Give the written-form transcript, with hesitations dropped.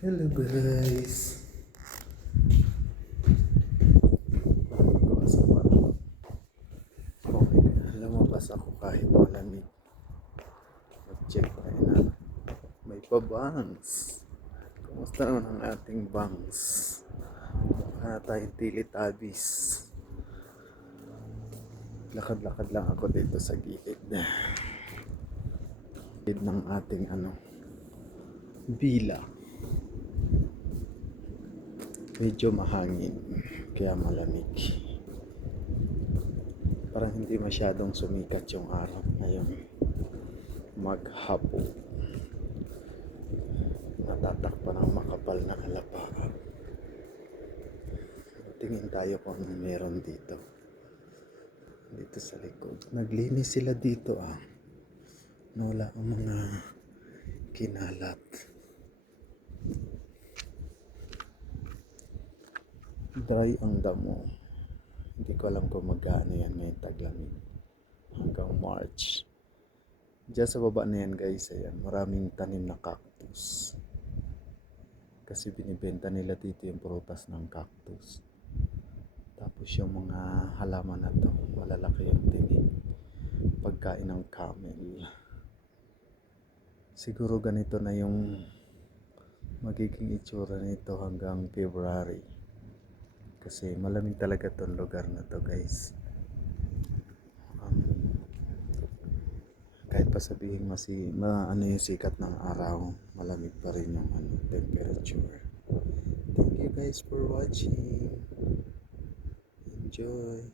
Hello guys. Lumabas ako kahit malamig. Check ko na. May pa-bangs. Kumusta naman ang ating bangs? Mukha na tayong Teletubbies. Lakad-lakad lang ako dito sa gilid. Gilid ng ating bila. Medyo mahangin, kaya malamig. Parang hindi masyadong sumikat yung araw ngayon. Maghapon. Natatakpan ng makapal na kalapaan. Tingin tayo kung ano meron dito. Dito sa likod. Naglinis sila dito Nawala ang mga kinalat. Dry ang damo. Hindi ko alam kung magkano yan ngayong taglamig. Hanggang March. Diyan sa baba na yan guys, ayan, maraming tanim na cactus. Kasi binibenta nila dito yung prutas ng cactus. Tapos yung mga halaman na to, malalaki yung tinig. Pagkain ng camel. Siguro ganito na yung magiging itsura nito hanggang February. Kasi malamig talaga tong lugar na to guys. Kahit pa sabihin yung sikat ng araw, malamig pa rin yung temperature. Thank you guys for watching. Enjoy.